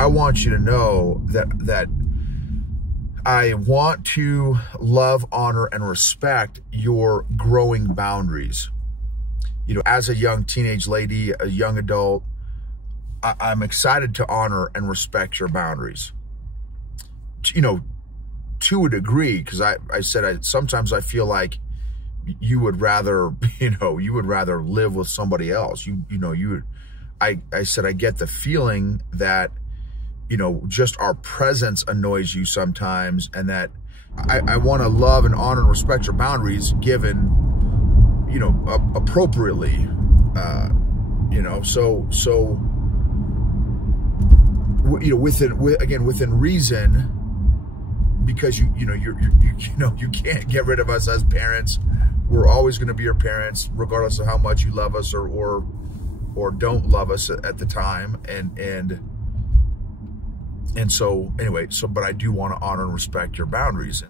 I want you to know that I want to love, honor, and respect your growing boundaries. You know, as a young teenage lady, a young adult, I'm excited to honor and respect your boundaries. You know, to a degree, because I said sometimes I feel like you would rather, you would rather live with somebody else. I said I get the feeling that, just our presence annoys you sometimes, and that I want to love and honor and respect your boundaries given, appropriately, within reason, because you can't get rid of us as parents. We're always going to be your parents, regardless of how much you love us or don't love us at the time. And so anyway, but I do want to honor and respect your boundaries.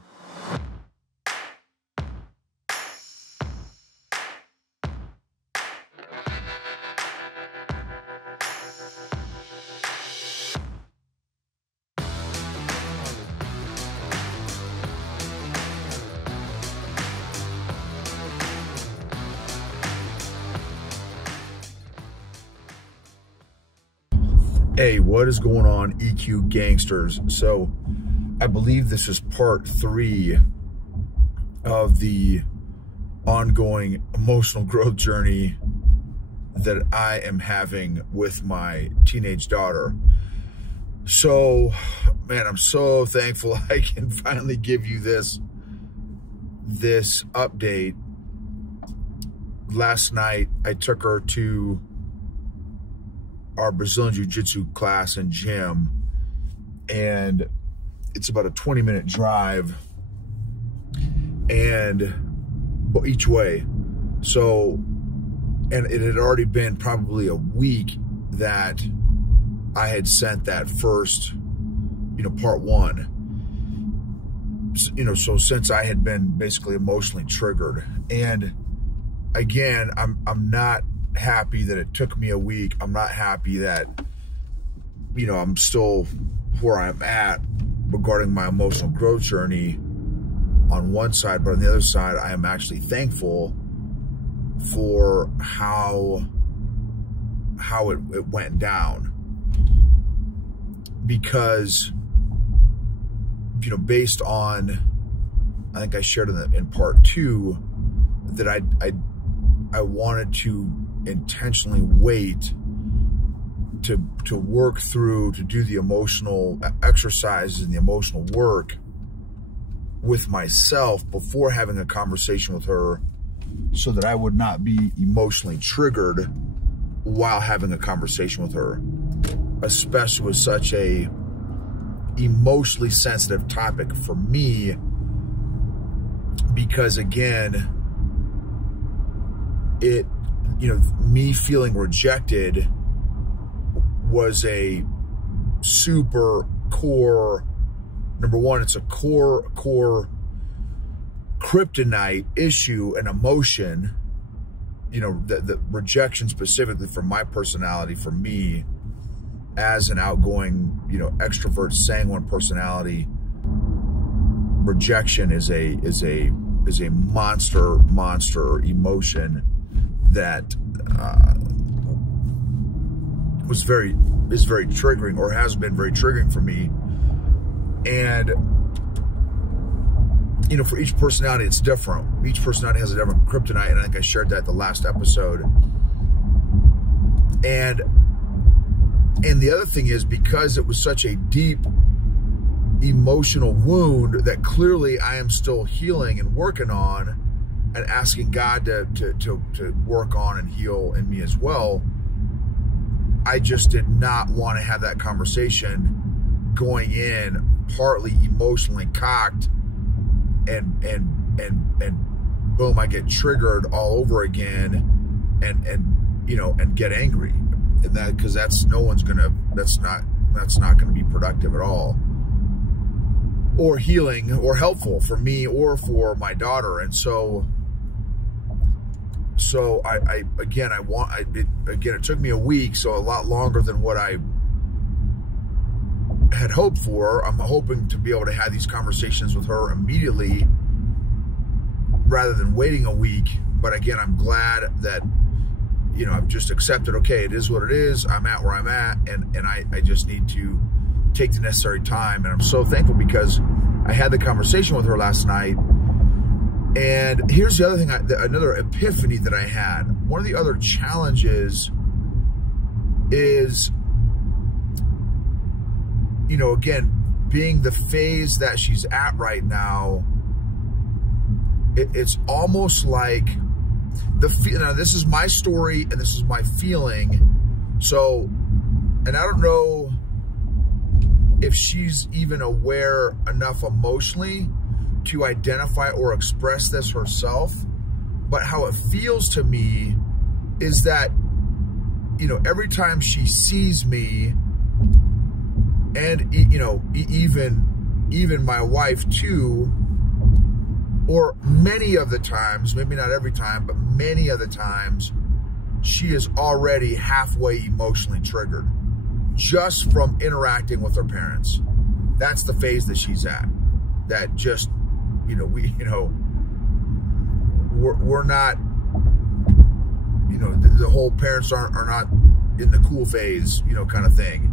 Hey, what is going on, EQ gangsters? So I believe this is part 3 of the ongoing emotional growth journey that I am having with my teenage daughter. So, man, I'm so thankful I can finally give you this update. Last night, I took her to our Brazilian Jiu-Jitsu class and gym, and it's about a 20-minute drive and each way. So, and it had already been probably a week that I had sent that first, part 1. So since I had been basically emotionally triggered, and again, I'm not happy that it took me a week. I'm not happy that, I'm still where I'm at regarding my emotional growth journey on one side, but on the other side, I am actually thankful for how it went down, because, based on, I think I shared in part 2 that I wanted to intentionally wait to work through, to do the emotional exercises and the emotional work with myself before having a conversation with her, so that I would not be emotionally triggered while having a conversation with her, especially with such a emotionally sensitive topic for me, because again, me feeling rejected was a super core, number one, it's a core kryptonite issue and emotion, the rejection specifically for my personality, for me as an outgoing, extrovert, sanguine personality. Rejection is a monster emotion that is very triggering, or has been very triggering for me. And for each personality it's different. Each personality has a different kryptonite, and I think I shared that the last episode. And the other thing is, because it was such a deep emotional wound that clearly I am still healing and working on, and asking God to work on and heal in me as well, I just did not want to have that conversation going in partly emotionally cocked, and boom, I get triggered all over again, and get angry, and that, because that's not gonna be productive at all, or healing, or helpful for me or for my daughter. And so it took me a week, so a lot longer than what I had hoped for. I'm hoping to be able to have these conversations with her immediately rather than waiting a week. But again, I'm glad that, you know, I've just accepted, okay, it is what it is. I'm at where I'm at, and I just need to take the necessary time. And I'm so thankful because I had the conversation with her last night. And here's the other thing, another epiphany that I had. One of the other challenges is, you know, again, being the phase that she's at right now, it's almost like now this is my story and this is my feeling. So, and I don't know if she's even aware enough emotionally to identify or express this herself, but how it feels to me is that, you know, every time she sees me, and, you know, even my wife too, or many of the times, maybe not every time, but many of the times, she is already halfway emotionally triggered just from interacting with her parents. That's the phase that she's at. That just, you know, we're not, you know, the whole parents are not in the cool phase, you know, kind of thing.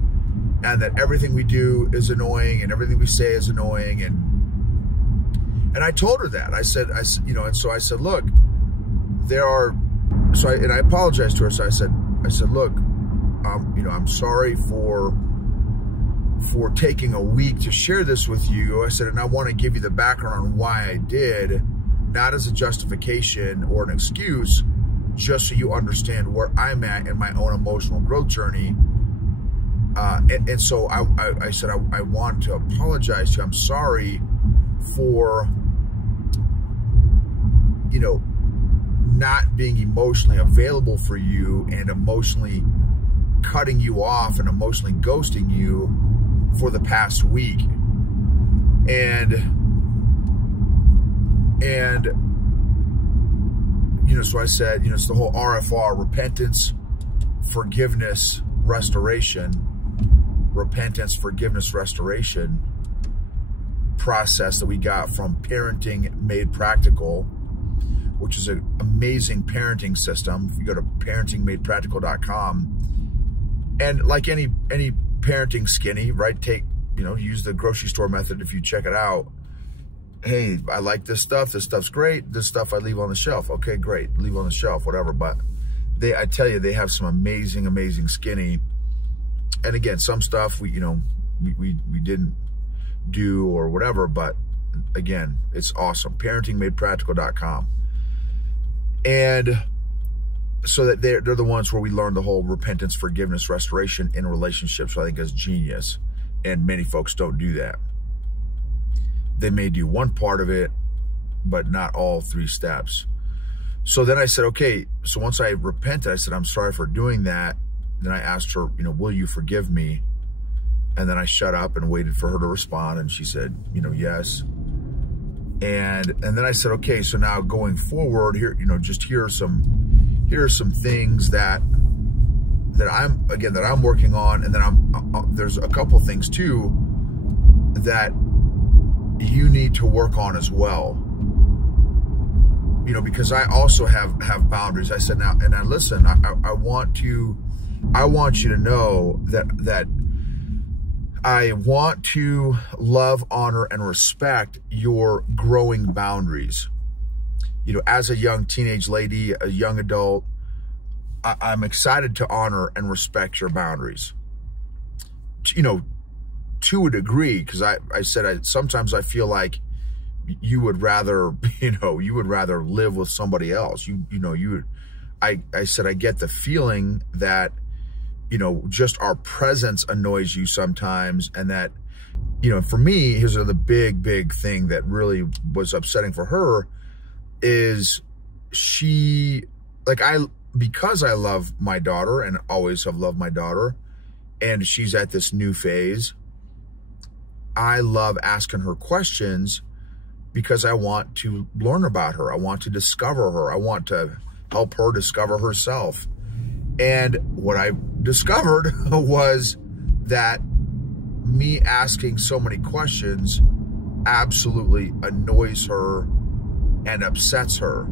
And that everything we do is annoying and everything we say is annoying. And I told her that. I said, you know, and so I said, look, and I apologized to her. So I said, look, you know, I'm sorry for taking a week to share this with you. I said, and I want to give you the background on why I did, not as a justification or an excuse, just so you understand where I'm at in my own emotional growth journey. And so I said, I want to apologize to you. I'm sorry for, you know, not being emotionally available for you and emotionally cutting you off and emotionally ghosting you for the past week. And you know, so I said, you know, it's the whole RFR, repentance, forgiveness, restoration process that we got from Parenting Made Practical, which is an amazing parenting system. If you go to parentingmadepractical.com, and like any parenting skinny, right? Use the grocery store method. If you check it out, hey, I like this stuff. This stuff's great. This stuff I leave on the shelf. Okay, great. Leave on the shelf, whatever. But I tell you, they have some amazing skinny. And again, some stuff we didn't do or whatever, but again, it's awesome. Parentingmadepractical.com. And so that they're the ones where we learn the whole repentance, forgiveness, restoration in relationships, which I think is genius. And many folks don't do that. They may do one part of it, but not all 3 steps. So then I said, okay, so once I repented, I said, I'm sorry for doing that. Then I asked her, you know, will you forgive me? And then I shut up and waited for her to respond. And she said, you know, yes. And then I said, okay, so now going forward here, you know, just here are some things that I'm working on. And then there's a couple things too that you need to work on as well. You know, because I also have boundaries. I said, now listen, I want you to know that I want to love, honor, and respect your growing boundaries. You know, as a young teenage lady, a young adult, I'm excited to honor and respect your boundaries. You know, to a degree, because I said sometimes I feel like you would rather live with somebody else. I said I get the feeling that, you know, just our presence annoys you sometimes, and that, you know, for me, here's the big thing that really was upsetting for her is because I love my daughter and always have loved my daughter, and she's at this new phase, I love asking her questions because I want to learn about her. I want to discover her. I want to help her discover herself. And what I discovered was that me asking so many questions absolutely annoys her and upsets her.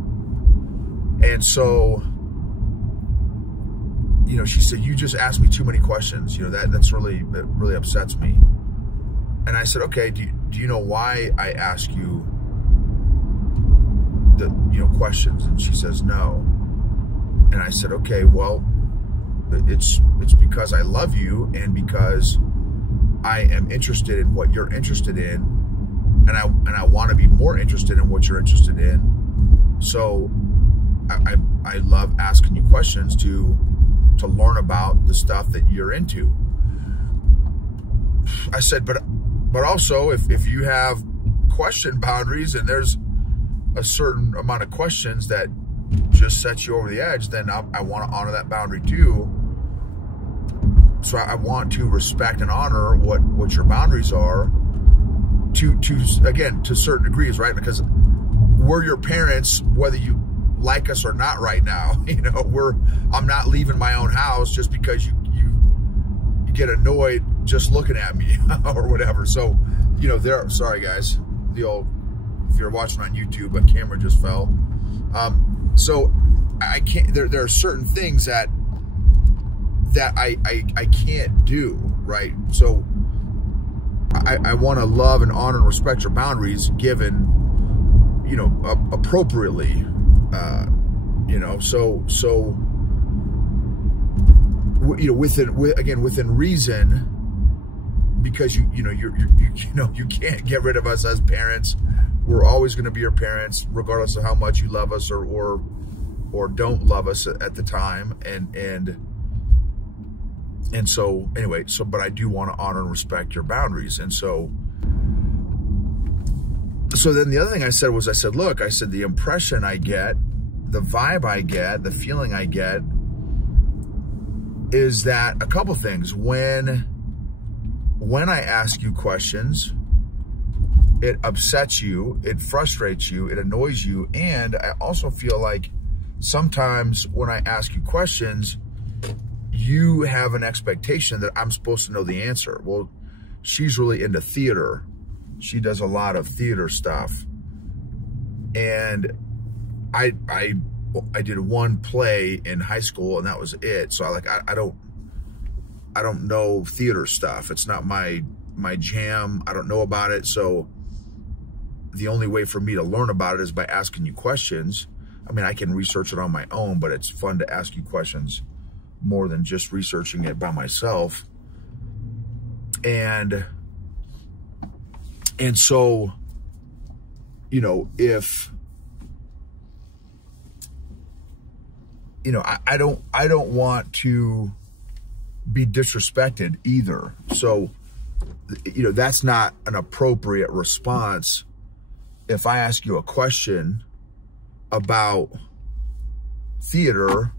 And so, you know, she said, you just asked me too many questions. You know, that really upsets me. And I said, okay, do you know why I ask you the, you know, questions? And she says, no. And I said, okay, well, it's because I love you and because I am interested in what you're interested in, and I want to be more interested in what you're interested in. So I love asking you questions to learn about the stuff that you're into. I said, but also if you have question boundaries and there's a certain amount of questions that just sets you over the edge, then I want to honor that boundary too. So I want to respect and honor what your boundaries are to certain degrees, right? Because we're your parents, whether you like us or not right now. You know, I'm not leaving my own house just because you get annoyed just looking at me or whatever. So, you know, sorry guys, if you're watching on YouTube, my camera just fell. So I can't, there are certain things that I can't do, right? So I want to love and honor and respect your boundaries given, you know, appropriately, you know, so, you know, within reason, because you can't get rid of us as parents. We're always going to be your parents, regardless of how much you love us or don't love us at the time. And so anyway, but I do want to honor and respect your boundaries. And so then the other thing I said, look, I said, the impression I get, the vibe I get, the feeling I get is that a couple things. When I ask you questions, it upsets you, it frustrates you, it annoys you. And I also feel like sometimes when I ask you questions, you have an expectation that I'm supposed to know the answer. Well, she's really into theater. She does a lot of theater stuff. And I did one play in high school and that was it. So I don't know theater stuff. It's not my jam. I don't know about it. So the only way for me to learn about it is by asking you questions. I mean, I can research it on my own, but it's fun to ask you questions more than just researching it by myself. And so, you know, if, you know, I don't want to be disrespected either. So, you know, that's not an appropriate response. If I ask you a question about theater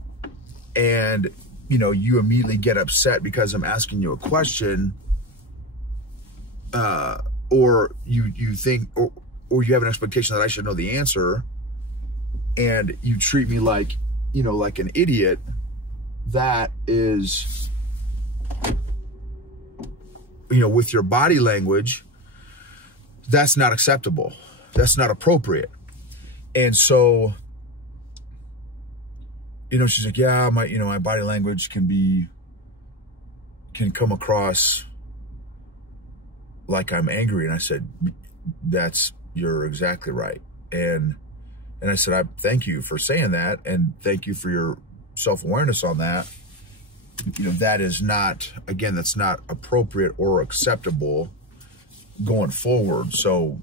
and, you know, you immediately get upset because I'm asking you a question, or you think, or you have an expectation that I should know the answer, and you treat me like, you know, like an idiot, that is, you know, with your body language, that's not acceptable. That's not appropriate. And so, you know, she's like, yeah, my body language can come across like I'm angry. And I said, you're exactly right. And I said, I thank you for saying that. And thank you for your self-awareness on that. You know, that is not, again, that's not appropriate or acceptable going forward. So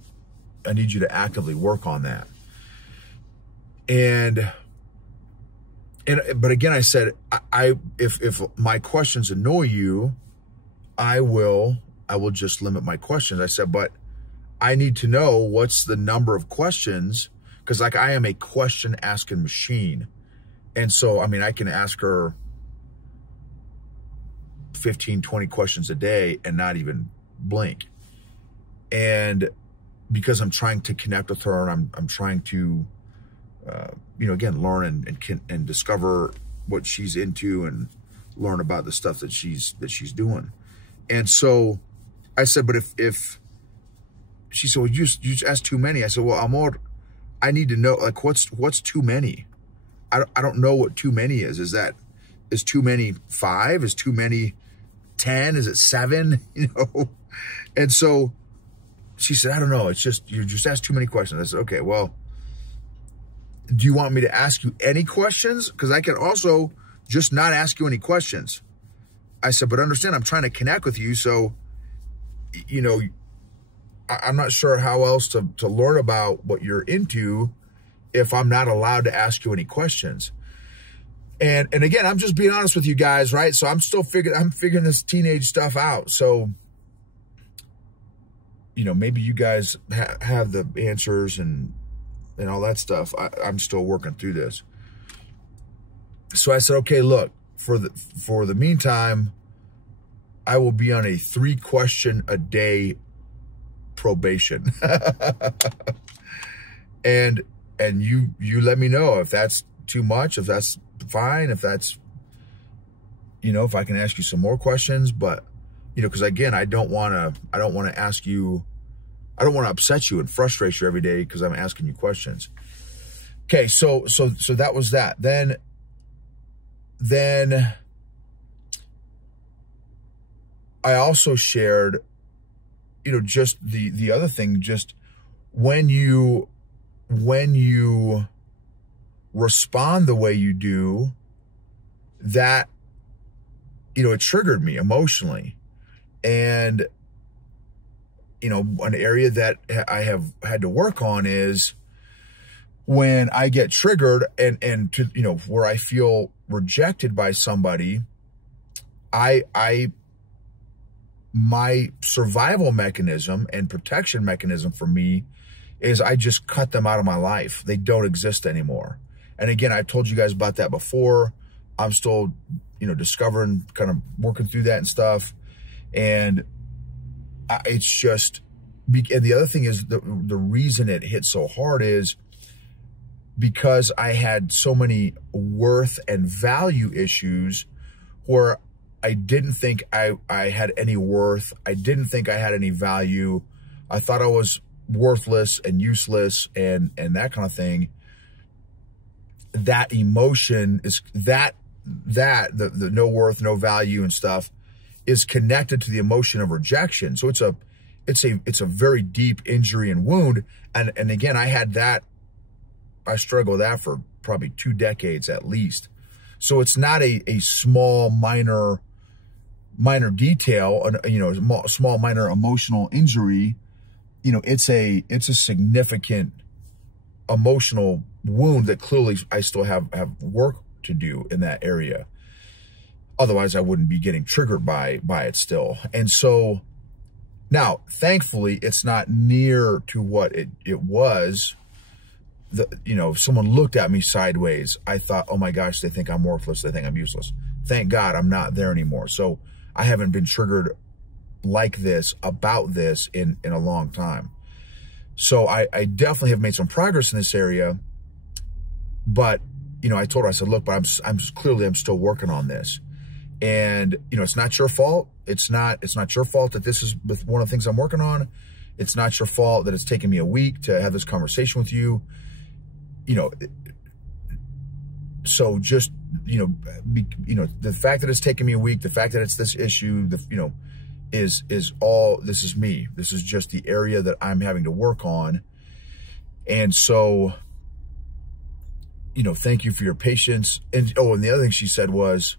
I need you to actively work on that. But again, I said, if my questions annoy you, I will just limit my questions. I said, but I need to know what's the number of questions, because like I am a question asking machine. And so, I mean, I can ask her 15, 20 questions a day and not even blink. And because I'm trying to connect with her, and I'm trying to, you know, again, learn and discover what she's into and learn about the stuff that she's doing. And so I said, but if she said, well, you just asked too many. I said, well, I need to know, like, what's too many? I don't know what too many is. Is too many 5? Is too many 10? Is it 7? You know? And so she said, I don't know. It's just, you just asked too many questions. I said, okay, well, do you want me to ask you any questions? Because I can also just not ask you any questions. I said, but understand, I'm trying to connect with you. So, you know, I'm not sure how else to learn about what you're into if I'm not allowed to ask you any questions. And again, I'm just being honest with you guys, right? So I'm still figuring this teenage stuff out. So, you know, maybe you guys have the answers and all that stuff. I'm still working through this. So I said, okay, look, for the meantime, I will be on a 3-question-a-day probation. and you let me know if that's too much, if that's fine, if that's, you know, if I can ask you some more questions. But, you know, because again, I don't want to ask you, I don't want to upset you and frustrate you every day because I'm asking you questions. Okay, so that was that. Then I also shared, you know, just the other thing, just when you respond the way you do, that, you know, it triggered me emotionally. And, you know, an area that I have had to work on is when I get triggered and to, you know, where I feel rejected by somebody, my survival mechanism and protection mechanism for me is I just cut them out of my life. They don't exist anymore. And again, I've told you guys about that before. I'm still, you know, discovering, kind of working through that and stuff. And it's just, and the other thing is the reason it hit so hard is because I had so many worth and value issues where I didn't think I had any worth. I didn't think I had any value. I thought I was worthless and useless and that kind of thing. That emotion is the no worth, no value and stuff is connected to the emotion of rejection. So it's a very deep injury and wound. And again, I had that, I struggled with that for probably 2 decades at least. So it's not a small, minor detail, you know, small, minor emotional injury. You know, it's a significant emotional wound that clearly I still have work to do in that area. Otherwise, I wouldn't be getting triggered by it still. And so now, thankfully, it's not near to what it was. You know, if someone looked at me sideways, I thought, oh my gosh, they think I'm worthless. They think I'm useless. Thank God I'm not there anymore. So I haven't been triggered like this, about this in a long time. So I definitely have made some progress in this area. But, you know, I told her, I said, look, but I'm still working on this. And, you know, it's not your fault. It's not your fault that this is one of the things I'm working on. It's not your fault that it's taken me a week to have this conversation with you. You know, so just, you know, the fact that it's taken me a week, the fact that it's this issue, you know, is all, this is me. This is just the area that I'm having to work on. And so, you know, thank you for your patience. And, oh, and the other thing she said was,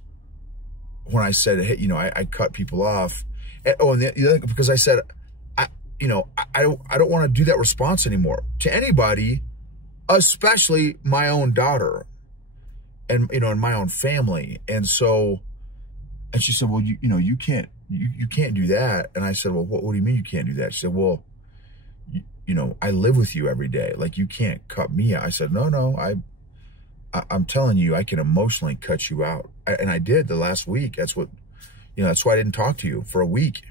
when I said, hey, you know, I cut people off. And, oh, and the other, because I said, I don't want to do that response anymore to anybody, especially my own daughter and, you know, and my own family. And so, and she said, well, you know, you can't do that. And I said, well, what do you mean you can't do that? She said, well, you know, I live with you every day. Like, you can't cut me out. I said, no, I'm telling you, I can emotionally cut you out. And I did the last week. That's what, you know, that's why I didn't talk to you for a week,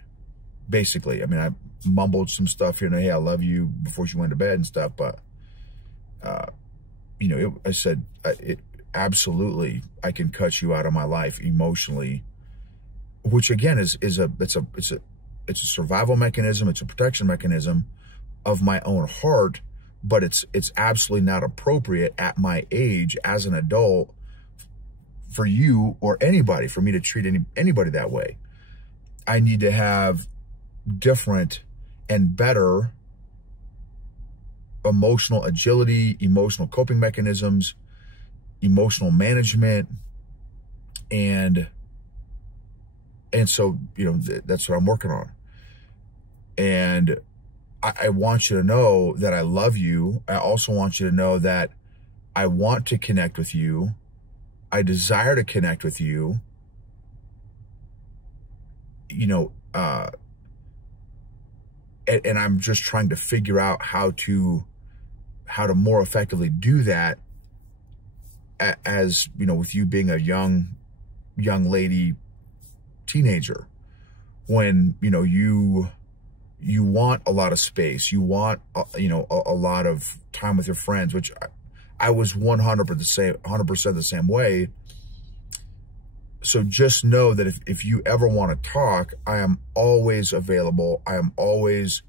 basically. I mean, I mumbled some stuff here and hey, I love you before she went to bed and stuff. But, you know, I said, absolutely, I can cut you out of my life emotionally, which again it's it's a survival mechanism. It's a protection mechanism of my own heart, but it's absolutely not appropriate at my age as an adult for you or anybody, for me to treat anybody that way. I need to have different and better emotional agility, emotional coping mechanisms, emotional management. And so, you know, that's what I'm working on. And I want you to know that I love you. I also want you to know that I want to connect with you. I desire to connect with you. You know, and I'm just trying to figure out how to more effectively do that, as, you know, with you being a young lady, teenager, when, you know, you want a lot of space, you want, you know, a lot of time with your friends, which I was 100% the same way. So just know that if you ever want to talk, I am always available. I am always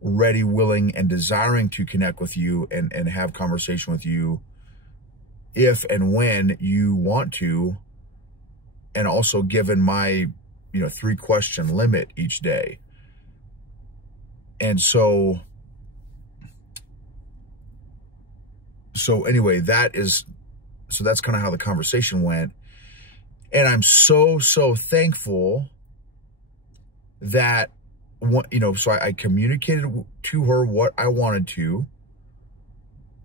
ready, willing, and desiring to connect with you and have conversation with you if and when you want to. And also given my, you know, 3-question limit each day. And so anyway, that's kind of how the conversation went. And I'm so thankful that, you know, so I communicated to her what I wanted to,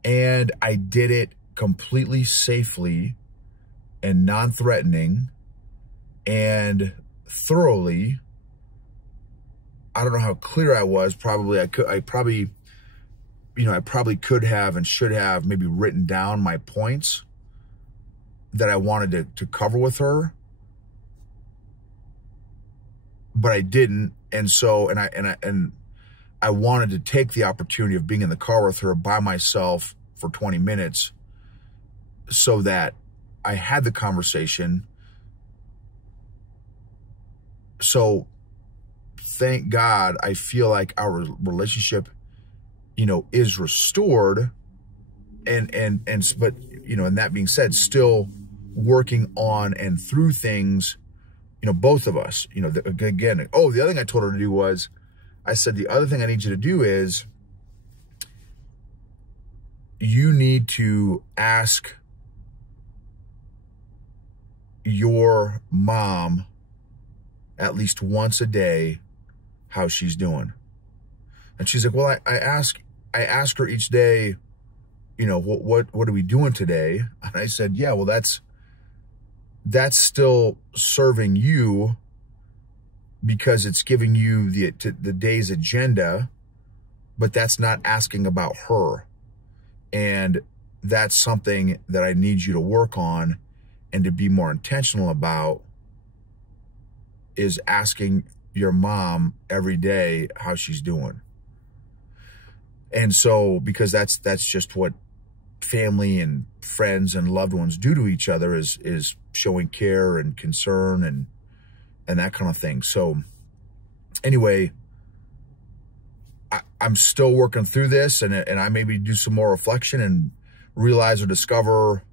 and I did it completely safely and non-threatening and thoroughly. I don't know how clear I was. I probably could have and should have maybe written down my points that I wanted to cover with her, but I didn't. And so, and I wanted to take the opportunity of being in the car with her by myself for 20 minutes so that I had the conversation. So thank God, I feel like our relationship, you know, is restored. But, you know, and that being said, still working on and through things, you know, both of us, you know, again, the other thing I told her to do was, I said, the other thing I need you to do is you need to ask your mom at least once a day how she's doing. And she's like, well, I ask her each day, you know, what are we doing today? And I said, yeah, well, that's still serving you because it's giving you the day's agenda, but that's not asking about her. And that's something that I need you to work on and to be more intentional about, is asking your mom every day how she's doing. And so, because that's just what family and friends and loved ones do to each other, is showing care and concern and that kind of thing. So anyway, I'm still working through this, and I maybe do some more reflection and realize or discover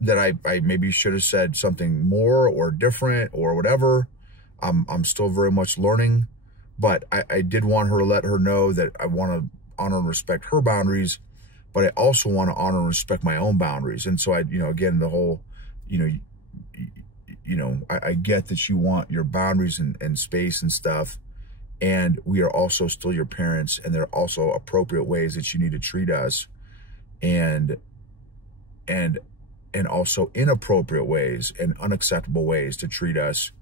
that I maybe should have said something more or different or whatever. I'm still very much learning, but I did want her to let her know that I want to honor and respect her boundaries, but I also want to honor and respect my own boundaries. And so you know, again, the whole, you know, I get that you want your boundaries and space and stuff, and we are also still your parents, and there are also appropriate ways that you need to treat us, and also inappropriate ways and unacceptable ways to treat us.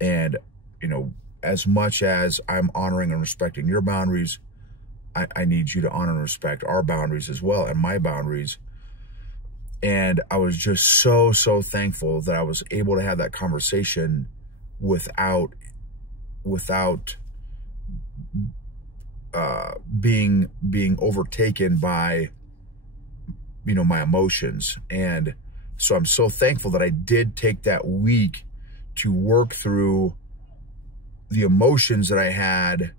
And, you know, as much as I'm honoring and respecting your boundaries, I need you to honor and respect our boundaries as well, and my boundaries. And I was just so thankful that I was able to have that conversation without being overtaken by, you know, my emotions. And so I'm so thankful that I did take that week to work through the emotions that I had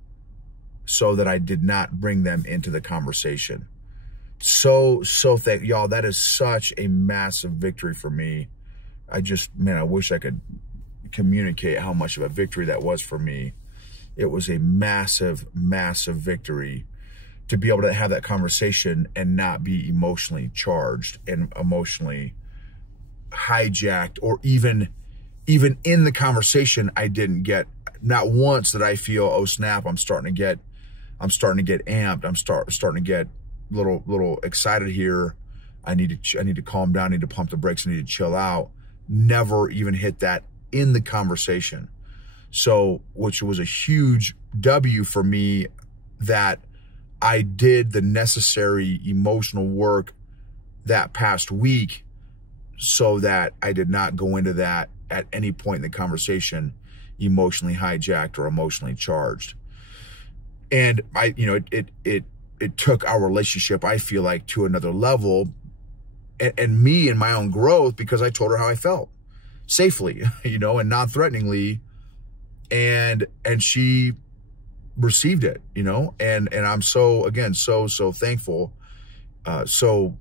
so that I did not bring them into the conversation. So thank y'all. That is such a massive victory for me. Man, I wish I could communicate how much of a victory that was for me. It was a massive, massive victory to be able to have that conversation and not be emotionally charged and emotionally hijacked, or even in the conversation, I didn't get, not once did I feel, oh snap, I'm starting to get amped. I'm starting to get little excited here. I need to calm down. I need to pump the brakes. I need to chill out. Never even hit that in the conversation. So, which was a huge W for me, that I did the necessary emotional work that past week so that I did not go into that at any point in the conversation emotionally hijacked or emotionally charged. And it took our relationship, I feel like, to another level, and me and my own growth, because I told her how I felt safely, and non-threateningly, and she received it, and I'm so thankful. And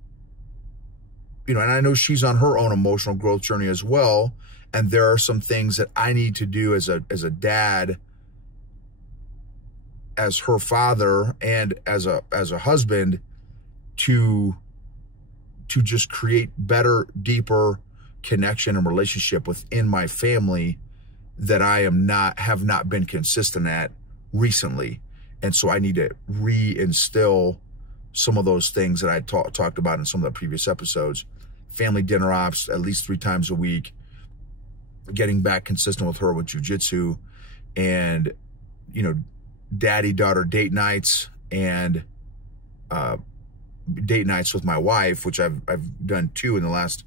I know she's on her own emotional growth journey as well. And there are some things that I need to do as a dad, as her father, and as a husband, to just create better, deeper connection and relationship within my family that I have not been consistent at recently. And so I need to reinstill some of those things that I talked about in some of the previous episodes. Family dinner ops at least 3 times a week, getting back consistent with her with jujitsu, and, daddy-daughter date nights, and date nights with my wife, which I've done 2 in the last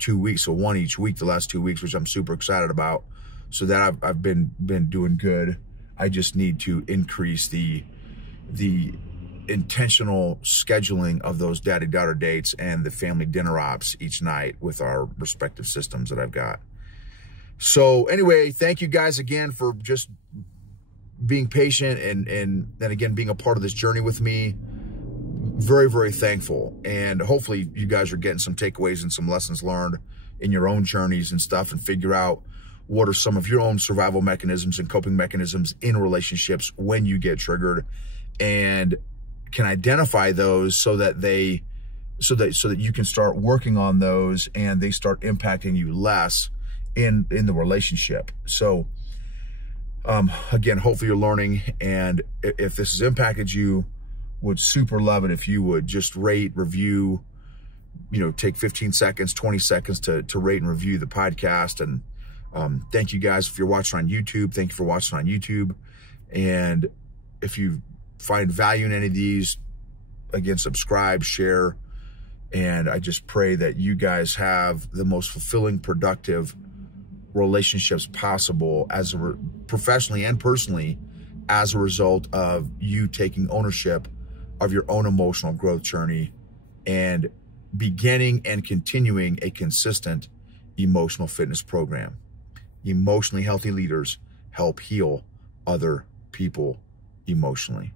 2 weeks. So 1 each week, the last 2 weeks, which I'm super excited about. So that I've been doing good. I just need to increase the intentional scheduling of those daddy-daughter dates and the family dinner ops each night with our respective systems that I've got. So anyway, thank you guys again for just being patient and then again being a part of this journey with me. Very, very thankful. And hopefully you guys are getting some takeaways and some lessons learned in your own journeys and stuff, and figure out what are some of your own survival mechanisms and coping mechanisms in relationships when you get triggered, and can identify those so that you can start working on those and they start impacting you less in the relationship. So again, hopefully you're learning, and if this has impacted you, would super love it if you would just rate, review, take 15 seconds, 20 seconds to rate and review the podcast. And thank you guys. If you're watching on YouTube, thank you for watching on YouTube. And if you find value in any of these, again, subscribe, share, and I just pray that you guys have the most fulfilling, productive relationships possible, professionally and personally, as a result of you taking ownership of your own emotional growth journey and beginning and continuing a consistent emotional fitness program. Emotionally healthy leaders help heal other people emotionally.